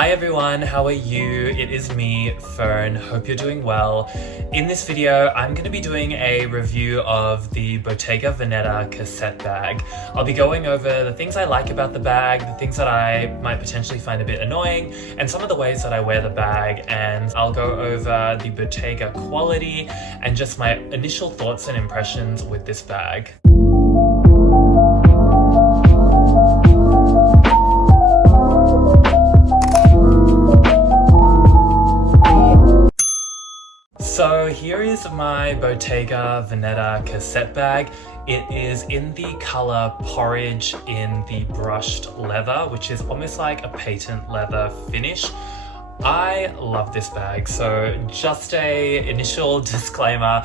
Hi everyone, how are you? It is me, Fern. Hope you're doing well. In this video, I'm going to be doing a review of the Bottega Veneta Cassette bag. I'll be going over the things I like about the bag, the things that I might potentially find a bit annoying, and some of the ways that I wear the bag, and I'll go over the Bottega quality and just my initial thoughts and impressions with this bag. So here is my Bottega Veneta cassette bag. It is in the color Porridge in the brushed leather, which is almost like a patent leather finish. I love this bag, so just a initial disclaimer,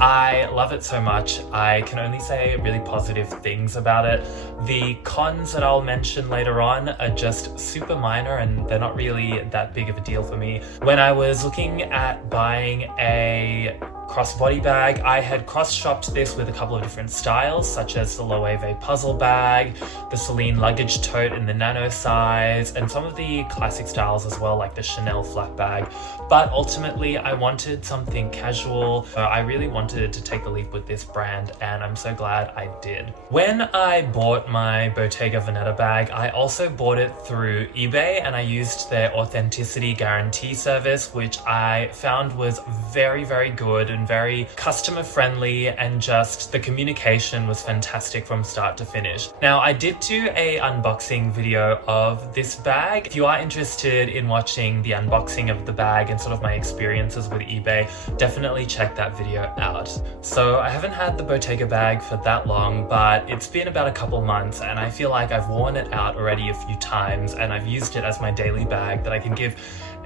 I love it so much. I can only say really positive things about it. The cons that I'll mention later on are just super minor and they're not really that big of a deal for me. When I was looking at buying a crossbody bag, I had cross-shopped this with a couple of different styles, such as the Loewe puzzle bag, the Celine luggage tote in the nano size, and some of the classic styles as well, like the Chanel flap bag. But ultimately, I wanted something casual. I really wanted to take a leap with this brand, and I'm so glad I did. When I bought my Bottega Veneta bag, I also bought it through eBay, and I used their authenticity guarantee service, which I found was very, very good and very customer friendly, and just the communication was fantastic from start to finish. Now, I did do a unboxing video of this bag. If you are interested in watching the unboxing of the bag and sort of my experiences with eBay, definitely check that video out. So I haven't had the Bottega bag for that long, but it's been about a couple months and I feel like I've worn it out already a few times, and I've used it as my daily bag that I can give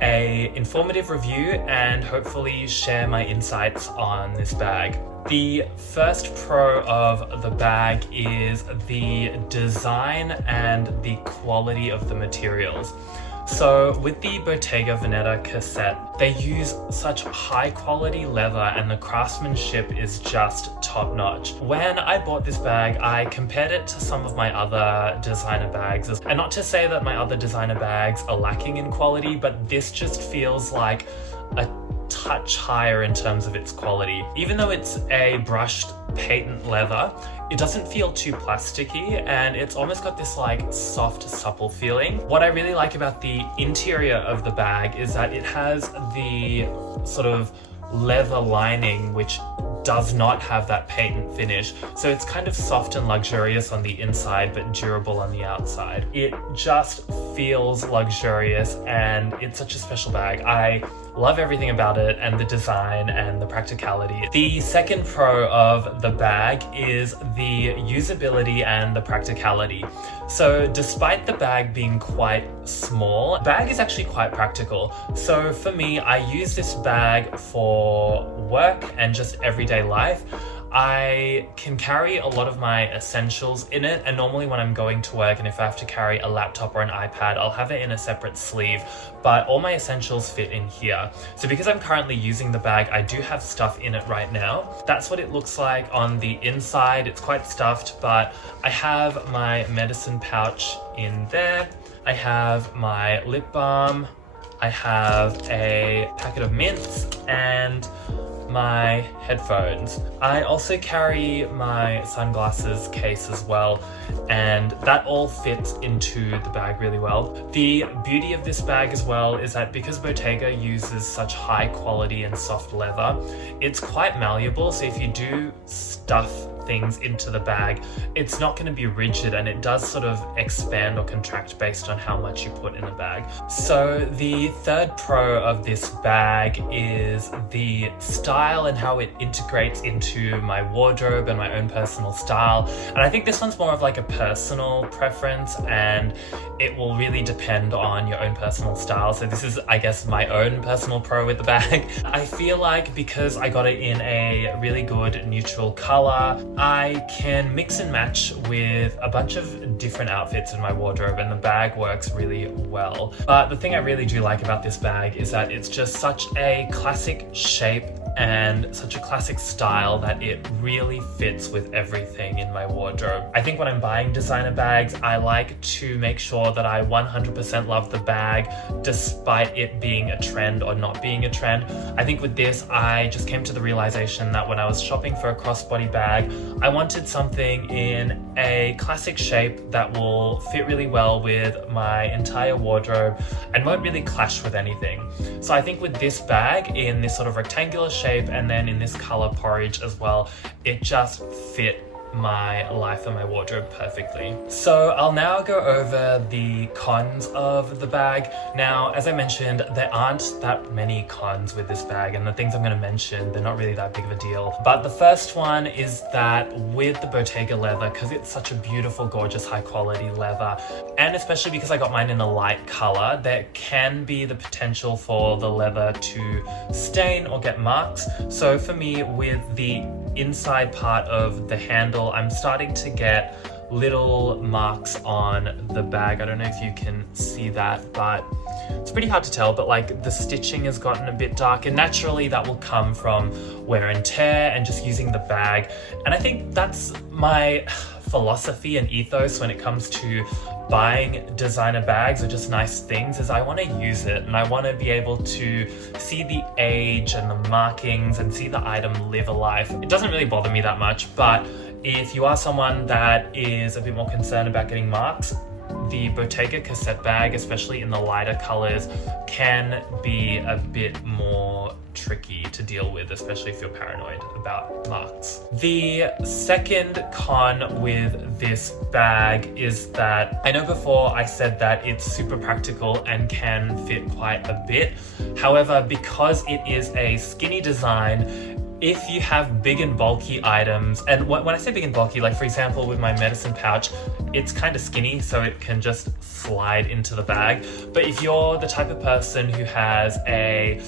a informative review and hopefully share my insights on this bag. The first pro of the bag is the design and the quality of the materials. So with the Bottega Veneta cassette, they use such high quality leather and the craftsmanship is just top notch. When I bought this bag, I compared it to some of my other designer bags. And not to say that my other designer bags are lacking in quality, but this just feels like a touch higher in terms of its quality. Even though it's a brushed patent leather, it doesn't feel too plasticky and it's almost got this like soft, supple feeling. What I really like about the interior of the bag is that it has the sort of leather lining which does not have that patent finish. So it's kind of soft and luxurious on the inside but durable on the outside. It just feels luxurious and it's such a special bag. I love everything about it and the design and the practicality. The second pro of the bag is the usability and the practicality. So despite the bag being quite small, the bag is actually quite practical. So for me, I use this bag for work and just everyday life. I can carry a lot of my essentials in it, and normally when I'm going to work and if I have to carry a laptop or an iPad, I'll have it in a separate sleeve, but all my essentials fit in here. So because I'm currently using the bag, I do have stuff in it right now. That's what it looks like on the inside. It's quite stuffed, but I have my medicine pouch in there. I have my lip balm. I have a packet of mints and my headphones. I also carry my sunglasses case as well, and that all fits into the bag really well. The beauty of this bag as well is that because Bottega uses such high quality and soft leather, it's quite malleable, so if you do stuff things into the bag, it's not going to be rigid and it does sort of expand or contract based on how much you put in the bag. So the third pro of this bag is the style and how it integrates into my wardrobe and my own personal style. And I think this one's more of like a personal preference and it will really depend on your own personal style. So this is, I guess, my own personal pro with the bag. I feel like because I got it in a really good neutral color, I can mix and match with a bunch of different outfits in my wardrobe, and the bag works really well. But the thing I really do like about this bag is that it's just such a classic shape and such a classic style that it really fits with everything in my wardrobe. I think when I'm buying designer bags, I like to make sure that I 100% love the bag despite it being a trend or not being a trend. I think with this, I just came to the realization that when I was shopping for a crossbody bag, I wanted something in a classic shape that will fit really well with my entire wardrobe and won't really clash with anything. So I think with this bag in this sort of rectangular shape and then in this color Porridge as well, it just fit my life and my wardrobe perfectly. So I'll now go over the cons of the bag. Now, as I mentioned, there aren't that many cons with this bag, and the things I'm going to mention, they're not really that big of a deal. But the first one is that with the Bottega leather, because it's such a beautiful, gorgeous, high quality leather, and especially because I got mine in a light color, there can be the potential for the leather to stain or get marks. So for me, with the inside part of the handle, I'm starting to get little marks on the bag. I don't know if you can see that, but it's pretty hard to tell, but like the stitching has gotten a bit dark, and naturally that will come from wear and tear and just using the bag. And I think that's my philosophy and ethos when it comes to buying designer bags or just nice things, is I want to use it and I want to be able to see the age and the markings and see the item live a life. It doesn't really bother me that much, but if you are someone that is a bit more concerned about getting marks, the Bottega Cassette bag, especially in the lighter colors, can be a bit more tricky to deal with, especially if you're paranoid about marks. The second con with this bag is that I know before I said that it's super practical and can fit quite a bit. However, because it is a skinny design, if you have big and bulky items, and when I say big and bulky, like for example with my medicine pouch, it's kind of skinny so it can just slide into the bag. But if you're the type of person who has a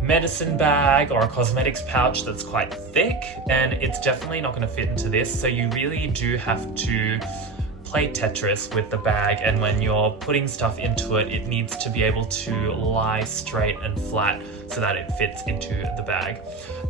medicine bag or a cosmetics pouch that's quite thick, then it's definitely not going to fit into this. So you really do have to play Tetris with the bag, and when you're putting stuff into it, it needs to be able to lie straight and flat so that it fits into the bag.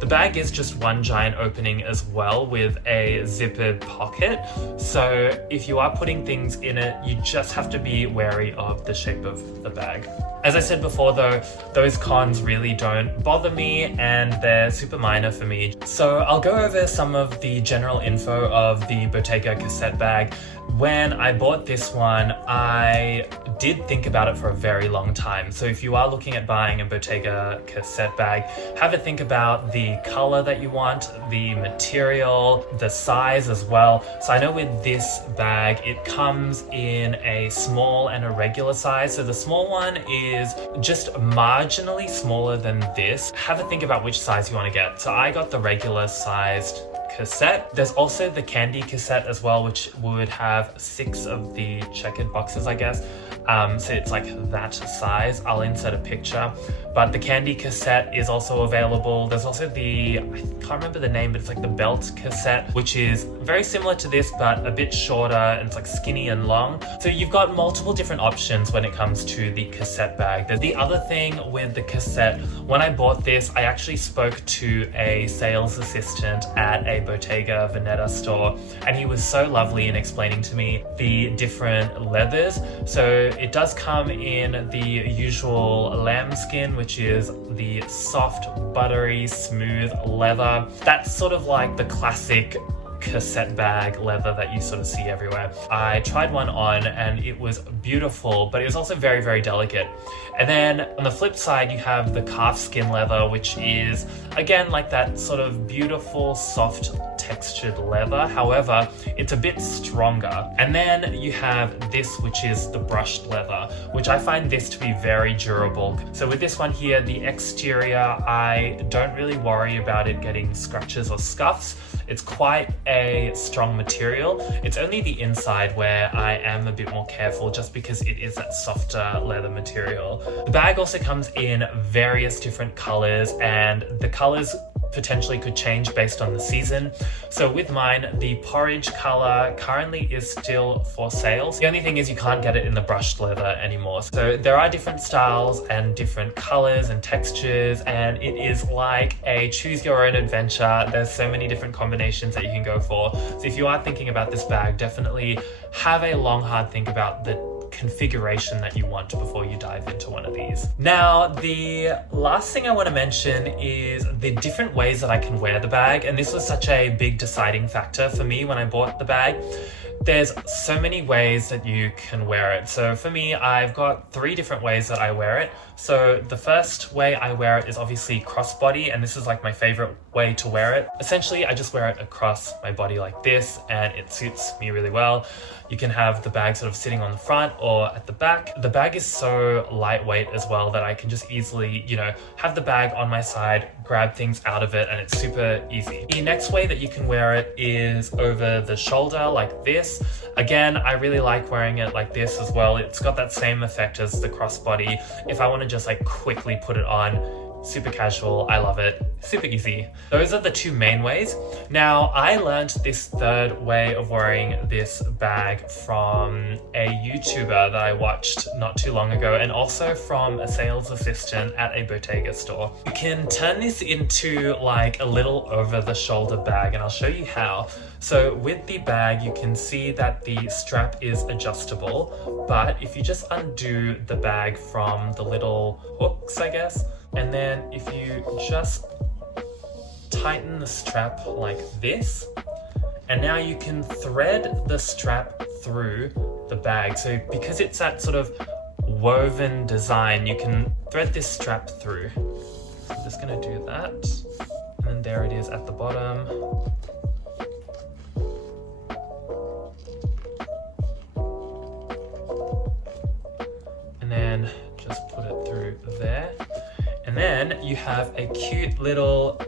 The bag is just one giant opening as well with a zippered pocket. So if you are putting things in it, you just have to be wary of the shape of the bag. As I said before though, those cons really don't bother me and they're super minor for me. So I'll go over some of the general info of the Bottega Cassette bag. When I bought this one, I did think about it for a very long time. So if you are looking at buying a Bottega Cassette bag, have a think about the color that you want, the material, the size as well. So I know with this bag, it comes in a small and a regular size. So the small one is just marginally smaller than this. Have a think about which size you want to get. So I got the regular sized cassette. There's also the candy cassette as well, which would have 6 of the checkered boxes, I guess. So it's like that size. I'll insert a picture. But the candy cassette is also available. There's also the, I can't remember the name, but it's like the belt cassette, which is very similar to this, but a bit shorter and it's like skinny and long. So you've got multiple different options when it comes to the cassette bag. There's the other thing with the cassette, when I bought this, I actually spoke to a sales assistant at a Bottega Veneta store, and he was so lovely in explaining to me the different leathers. So it does come in the usual lambskin, which is the soft, buttery, smooth leather. That's sort of like the classic cassette bag leather that you sort of see everywhere. I tried one on and it was beautiful, but it was also very, very delicate. And then on the flip side, you have the calf skin leather, which is again like that sort of beautiful, soft textured leather. However, it's a bit stronger. And then you have this, which is the brushed leather, which I find this to be very durable. So with this one here, the exterior, I don't really worry about it getting scratches or scuffs. It's quite a strong material. It's only the inside where I am a bit more careful, just because it is that softer leather material. The bag also comes in various different colors, and the colors potentially could change based on the season. So with mine, the Porridge color currently is still for sale. The only thing is you can't get it in the brushed leather anymore. So there are different styles and different colors and textures, and it is like a choose your own adventure. There's so many different combinations that you can go for. So if you are thinking about this bag, definitely have a long, hard think about the configuration that you want before you dive into one of these. Now, the last thing I want to mention is the different ways that I can wear the bag, and this was such a big deciding factor for me when I bought the bag. There's so many ways that you can wear it. So for me, I've got 3 different ways that I wear it. So the first way I wear it is obviously crossbody, and this is like my favorite way to wear it. Essentially, I just wear it across my body like this, and it suits me really well. You can have the bag sort of sitting on the front or at the back. The bag is so lightweight as well that I can just easily, have the bag on my side, grab things out of it, and it's super easy. The next way that you can wear it is over the shoulder like this. Again, I really like wearing it like this as well. It's got that same effect as the crossbody. If I want to just like quickly put it on, super casual, I love it, super easy. Those are the 2 main ways. Now, I learned this third way of wearing this bag from a YouTuber that I watched not too long ago, and also from a sales assistant at a Bottega store. You can turn this into like a little over the shoulder bag, and I'll show you how. So with the bag, you can see that the strap is adjustable, but if you just undo the bag from the little hooks, I guess, and then if you just tighten the strap like this, and now you can thread the strap through the bag. So because it's that sort of woven design, you can thread this strap through. So I'm just gonna do that. And then there it is at the bottom. And then just put it through there. And then you have a cute little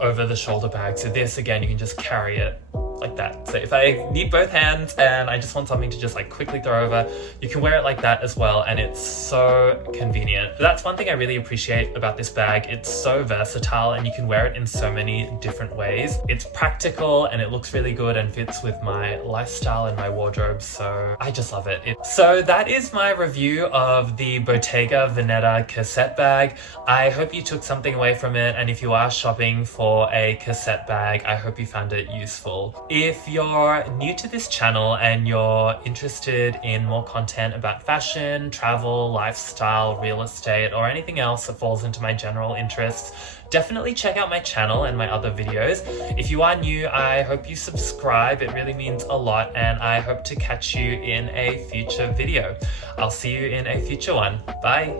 over the shoulder bag. So this, again, you can just carry it like that. So if I need both hands and I just want something to just like quickly throw over, you can wear it like that as well, and it's so convenient. So that's one thing I really appreciate about this bag. It's so versatile and you can wear it in so many different ways. It's practical and it looks really good and fits with my lifestyle and my wardrobe, so I just love it. So that is my review of the Bottega Veneta cassette bag. I hope you took something away from it, and if you are shopping for a cassette bag, I hope you found it useful. If you're new to this channel and you're interested in more content about fashion, travel, lifestyle, real estate, or anything else that falls into my general interests, definitely check out my channel and my other videos. If you are new, I hope you subscribe. It really means a lot, and I hope to catch you in a future video. I'll see you in a future one. Bye.